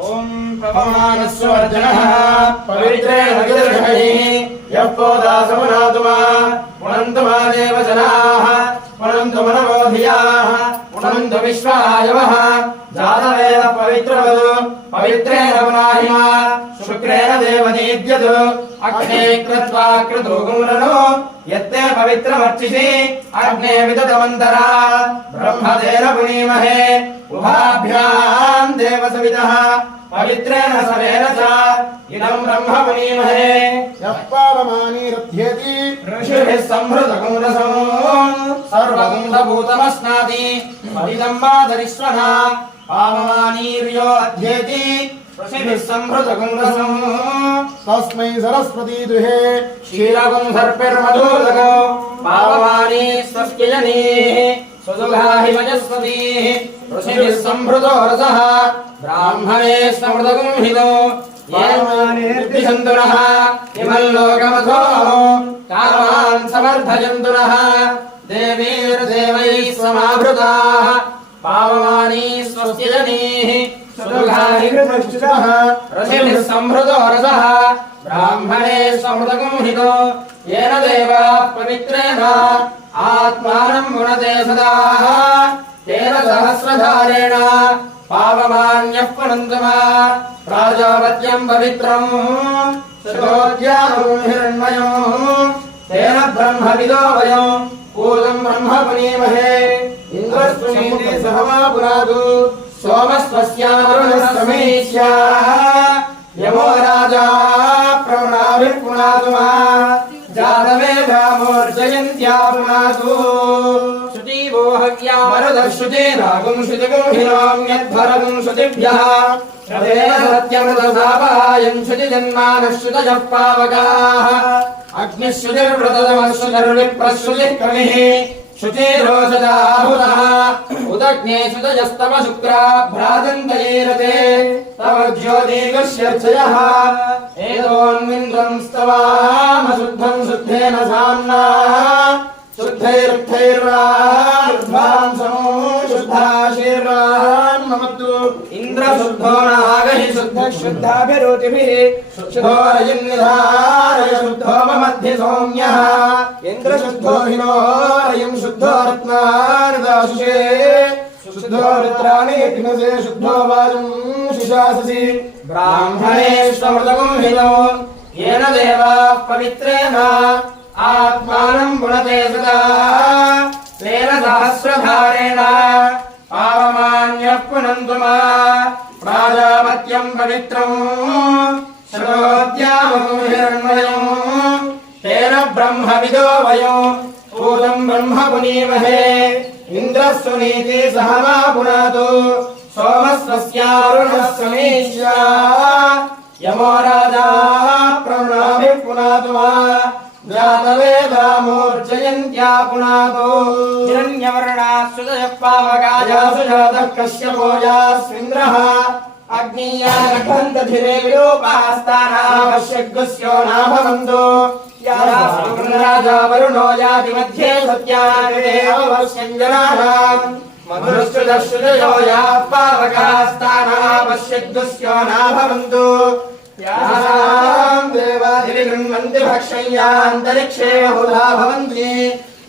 ఓం పవమానస్వర్జనః పవిత్రేణ విదర్శమహి యః పోదాసమునాతుమా పునంతు మా దేవ జనాః పునంతు మనవో ధియాః పునంతు విశ్వాయవః జాతవేద పవిత్రవదు. పవిత్రేణ పునాహిమా. శుక్రేణ దేవదీద్యదు అగ్నే కృత్వా క్రతుగుమరను యత్తే పవిత్రమర్చిషి. गुहाभ्याम् देवसवितः पवित्रेण सवेन च। इदम् ब्रह्म मुनीमहे यः पावमानीरध्येति ऋषिभिः सम्भृतकुन्दसमो सर्वकुन्दभूतमस्नाति फलितम् वा पावमानीर्यो अध्येति। तस्मै सरस्वती गृहे शीलकुम् सर्पिर्मधूरको पावमानी स्वस्यजनेः సర్పిర్మధూదగో పావమానీ స్వస్యజనీः సుదుఘాహి వజస్వతీः ఋషిభిः సంహృతో రసः బ్రాహ్మణే సమృతగుం హితో ేర్దిశంతునః ఇమల్లోకమథో కామాన్ సమర్థయంతునః దేవీర్దేవైः సమాభృతాः పావమానీ స్వస్య జనీः సుదుఘాహి రసిభిः ब्राह्मणे स्वमृतगुंहितो येन देवाः पवित्रेण आत्मानम् मुनते सदाः तेन सहस्रधारेण पावमान्यः पुनन्दमा प्राजापत्यम् पवित्रम् हिरण्मयोः तेन ब्रह्मविदो वयम् पूर्वम् ब्रह्म पुनीमहे इन्द्रस्वनीति सहवा पुरादु सोमस्वस्यामरुणः समीक्ष्याः यमो राजा प्रवणाभिर्पुनातु मा जातवेदामोर्जयन्त्या पुनातु। श्रुतीवो हव्या। मरुदश्रुतेनागुं श्रुतिगुं हिनोम्यद्भरगुं श्रुतिभ्यः श्रदेन सत्यमृतसापायं श्रुतिजन्मानश्रुतयः पावकाः। अग्निश्रुतिर्वृतमश्रुतिर्विप्रश्रुतिः कविः। शुचिरोषदाहुतः उदग्ने सुतयस्तव शुक्रा भ्राजन्तयेरते तव ज्योतिर्गस्यर्चयः एतोन्विन्द्रं स्तवामशुद्धं शुद्धेन साम्ना शुद्धैरुद्धैर्वार्ध्वांसमो शुद्धाशीर्वान् ममत्तु इन्द्रशुद्धो नागहि शुद्धः शुद्धाभिरुचिभिः शुद्धोरयन्निधारय शुद्धो ममध्ये सौम्यः इन्द्रशुद्धो हिनोरयं शुद्धो रत्नानिदाशुषे शुद्धो रुद्राणि यज्ञसे शुद्धो वायुं शिशाससि ब्राह्मणे स्वमृतगुं हिनो येन देवाः पवित्रेण आत्मानं पुनते सदा तेन सहस्रधारेण पावमान्यः पुनन्तु मा प्राजापत्यं पवित्रम् श्रोत्यामं हिरण्मयम् तेन ब्रह्मविदो वयम् पूतं ब्रह्म पुनीमहे इन्द्रस्वनीति सह वा पुनातु सोमस्वस्यारुणः समीक्ष्या यमो राजा प्रवणाभिः पुनातु वा जातवेदामोर्जयन्त्या पुनातो हिरण्यवर्णाश्रुतयः पावकायासु जातः कश्यपो यास्विन्द्रः अग्नीया रघन्तधिरे विलोपास्तानावश्यग्स्यो नाभवन्तु राजा वरुणो याति मध्ये सत्याग्रेवश्यञ्जनानाम् मधुरश्रुतश्रुतयो याः पावकास्तानावश्यग्स्यो नाभवन्तु यासां देवादिगृह्णन्ति भक्षय्यान्तरिक्षे बहुधा भवन्ति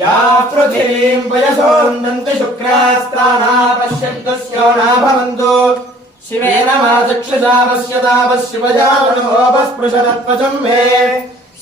या पृथिवीं पयसोन्दन्ति शुक्रास्ताना पश्यन्तस्यो न भवन्तु शिवेन मा चक्षुषा पश्यता पश्यपजावनोपस्पृशतत्वचं मे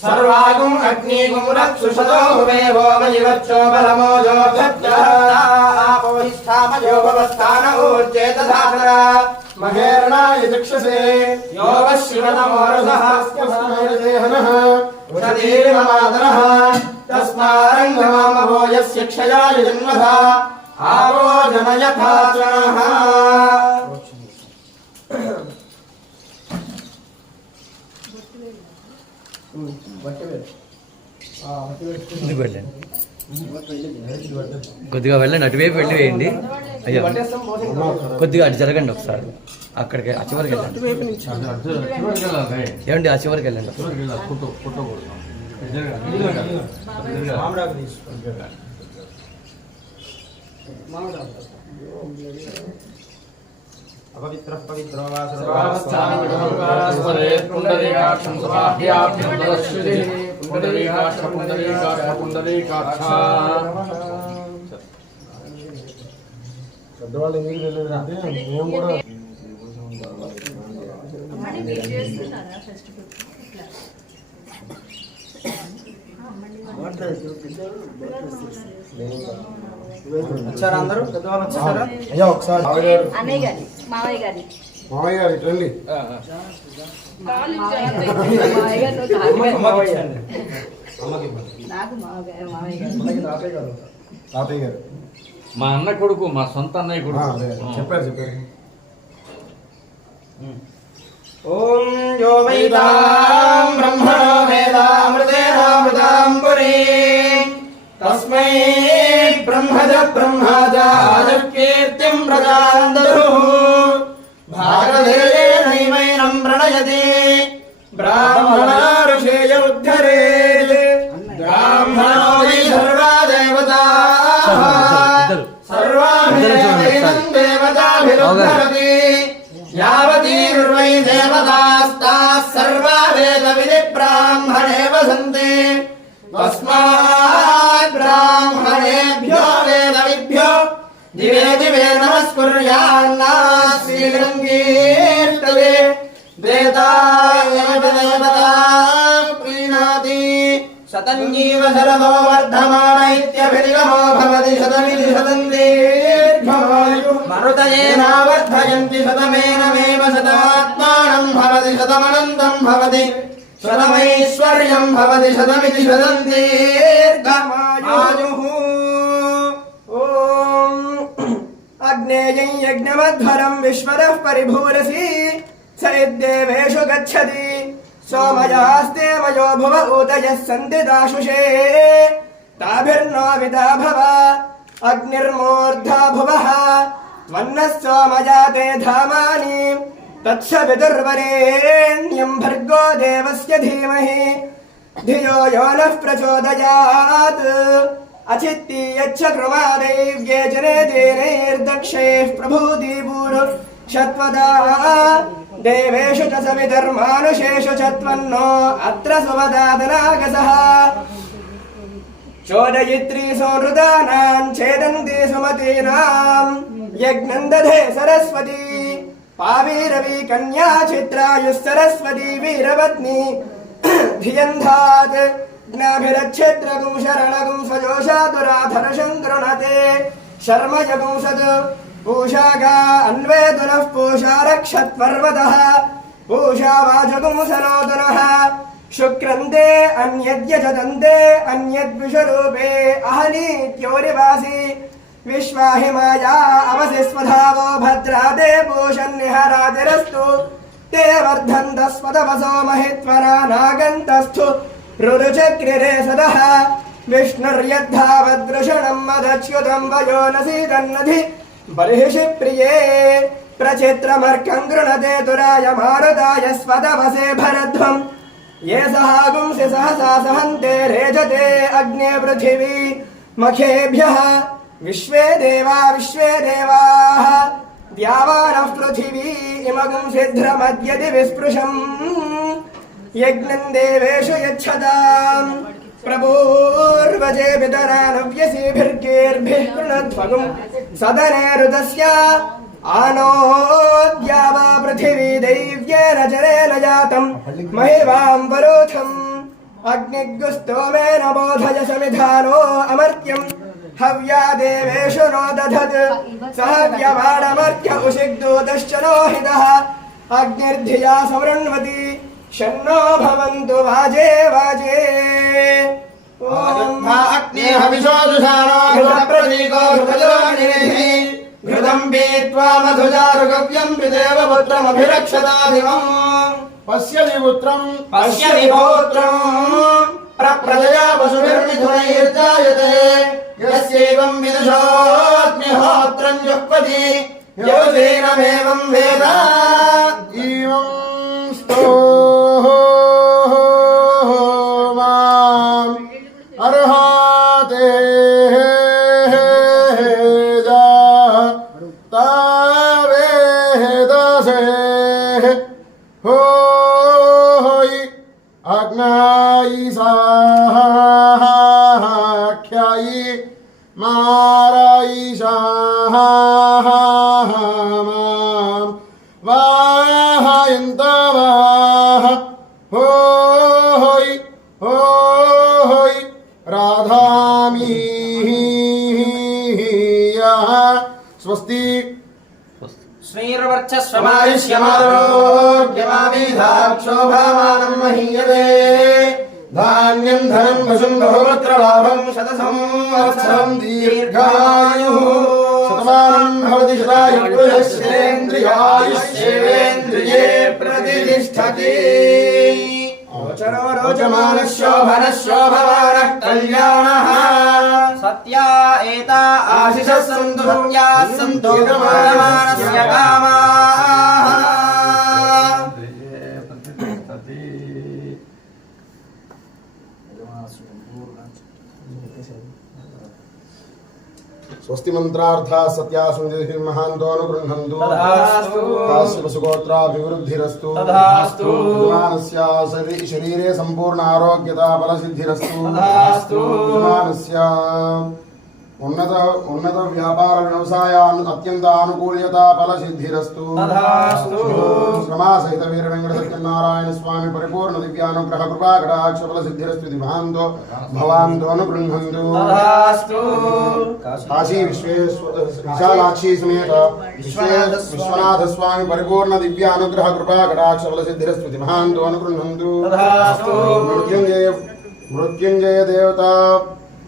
सर्वागुम् अग्निगुम् रक्षुषतो हुमे वो मयिवच्चो बलमोजो धत्यापोहिष्ठामयो भवस्थान ऊर्जेतधातरा महेरणाय चक्षसे यो वः शिवतमोरसः देहनः उषधीर्ममादरः तस्मारङ्गमामभो यस्य क्षयाय जन्मथा आवो जनयथा चणः ముందుకు వెళ్ళండి కొద్దిగా వెళ్ళండి అటువైపు వెళ్ళి వేయండి అయ్యో కొద్దిగా అటు జరగండి ఒకసారి. అక్కడికి ఆ చివరికి వెళ్ళండి. ఏమండి ఆ చివరికి వెళ్ళండి. మామిడాకు తీసుకో అపవిత్ర పవిత్రో వా పెద్దవాళ్ళు ఎందుకు తెలియదు అంటే మేము కూడా వచ్చారా అందరూ? పెద్దవాళ్ళు వచ్చారా అయ్యా ఒకసారి. మామయ్య గారు. గారి గారు. రండి. నాకు గారు. తాతయ్య గారు. మా అన్న కొడుకు మా సొంత అన్నయ్య కొడుకు. చెప్పారు చెప్పారు. ఓం యో వైతాం బ్రహ్మణో వేదామృతేనామృతాం పురీం తస్మై బ్రహ్మజ బ్రహ్మజాయ కీర్తిం ప్రజాందరుః భాగధేయైనైనం ప్రణయతి. బ్రాహ్మణ ఋషేయ ఉద్ధరేత్. బ్రాహ్మణో సర్వా దేవతాః యావతీర్వై దేవతాస్తాः సర్వా వేదవిధి బ్రాహ్మణే వసन्ति తస్మాత్ బ్రాహ్మణేభ్యో వేదవిభ్యో దివే దివే నమస్కుర్యాన్నాస్వీరంగీర్తతే దేతాయేవ దేవతా ప్రీణాతి शतञ्जीव शरदो वर्धमान इत्यभिनिगमो भवति शतमिति शतं मरुतयेनावर्धयन्ति शतमेनमेव शतात्मानं भवति शतमनन्तं भवति शतमैश्वर्यं भवति शतमिति विश्वरः परिभूरसि स यद्देवेषु गच्छति सोमयास्ते मयो भुव उदय सन्ति दाशुषे ताभिर्नो विदा भव अग्निर्मूर्धा भुवः त्वन्नः सोमयाते धामानि, तत्स विदुर्वरेण्यम् भर्गो देवस्य धीमहि। धियो यो नः प्रचोदयात्। अचित्ति अचित्तीयच्छ क्रमादैव्ये जने देनैर्दक्षैः प्रभूतिपूरुः शत्वदा। ప్రభూతి పూరు షత్వదా దేవేషు చ సవిధర్మానుషేషు చ త్వన్నో అత్ర సువదాదనాగసః చోదయిత్రీ సోనృతానాం ఛేదంతి సుమతీనాం యజ్ఞం దధే సరస్వతి పావీరవి కన్యా చిత్రాయుः సరస్వతి వీరపత్ని ధియంధాత్ జ్ఞాభిరచ్ఛేద్రగుం శరణగుం पूषागा अन्वे दुनः पूषा रक्षत्पर्वतः पूषा वाचगुंसनो दुनः शुक्रन्ते अन्यद्यजदन्ते अन्यद्विषरूपे अहनीत्योरिवासि विश्वा हि माया अवसि स्वधावो भद्रा ते पूषन्निहराजरस्तु ते वर्धन्तस्वतपसो महित्वरा नागन्तस्थु रुरुचक्रिरे सदः विष्णुर्यद्धावद्वृषणम् मदच्युतम् वयो न सीदन्नधि బర్హిషి ప్రియే ప్రచిత్రమర్కం గృణదే దురాయ మారుదాయ స్వదవసే భరధ్వం ఏ సహాగుంసి సహసా సహంతే రేజతే అగ్నే పృథివీ మఖేభ్య విశ్వే దేవా విశ్వే దేవా ద్యావానః పృథివీ ఇమగం సిద్ధ్రమద్యది విస్పృశం యజ్ఞం దేవేషు యచ్చదాం ప్రభోర్వజే విదరానవ్యసీభిర్గీర్భిః కృణధ్వగం सदने ऋतस्य आनोद्या वा पृथिवी दैव्येन जरेण जातम् महिवाम् वरोथम्। अग्निगुस्तोमेन बोधय समिधानो अमर्त्यम्। हव्या देवेषु नो दधत्। सह व्यवाडमर्त्य उषिग्दूतश्च नो हितः। अग्निर्धिया सवृण्वति, शन्नो भवन्तु वाजे वाजे। घृतम् पीत्वा मधुजारुगव्यम् पिदेव पुत्रमभिरक्षताधिवम् पश्य विपुत्रम्। पश्य विपौत्रम् प्रजया पशुभिर्मिथुनैर्जायते यस्यैवम् वेद। स्तो ख्यायि मारायि वाहयन्तवाह हो होइ हो होइ राधामी स्वस्ति మహీయతే ధాన్యం ధనం వశం బహుమత్ర లాభం శతసం వత్సరం దీర్ఘాయు శతమానం భవతి శతాయుష్యేంద్రియాయుష్యేంద్రియే ప్రతిష్టతి రోచనో రోచమాన శోభన శోభమాన కళ్యాణ एता आशिषः सन्तु भव्याः कामाः। स्वस्ति मन्त्रार्थाः सत्याः सुन्दरिः महान्तो अनुगृह्णन्तु तदास्तु तदास्तु शरीरे आरोग्यता बलसिद्धिरस्तु। तदास्तु। ఉన్నత ఉన్నత వ్యాపార వ్యవసాయ అత్యంత అనుకూల్యత ఫలసిద్ధిరస్తు తథాస్తు. శ్రమా సహిత వీర వెంకట సత్యనారాయణ స్వామి పరిపూర్ణ దివ్యానుగ్రహ కృపా కటాక్ష ఫల సిద్ధిరస్తు ఇది మహాంతో భవాంతో అనుగృహంతు తథాస్తు కాశీ విశ్వేశ్వర విశాలాక్షి సమేత విశ్వే విశ్వనాథ స్వామి పరిపూర్ణ దివ్య అనుగ్రహ కృపా కటాక్ష ఫల సిద్ధిరస్తు మహాంతో అనుగృహంతు తథాస్తు. మృత్యుంజయ మృత్యుంజయ దేవత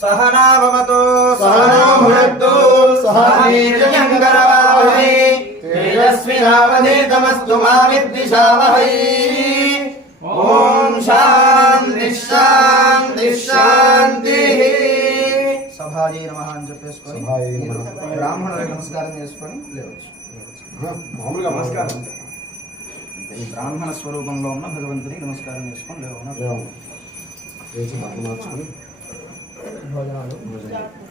सहना भवतु सहनौ भुनक्तु, सह वीर्यङ्करवावहै तेजस्विनावधीतमस्तु मा विद्विषावहै ॐ शान्तिः शान्तिः शान्तिः సభాజీ నమ అని చెప్పేసుకొని సభాయే నమః. బ్రాహ్మణులకు నమస్కారం చేసుకొని లేవచ్చు మామూలుగా నమస్కారం ఈ బ్రాహ్మణ స్వరూపంలో ఉన్న భగవంతునికి నమస్కారం చేసుకొని లేవు లేవండి. లేచి 你好，你好，你好。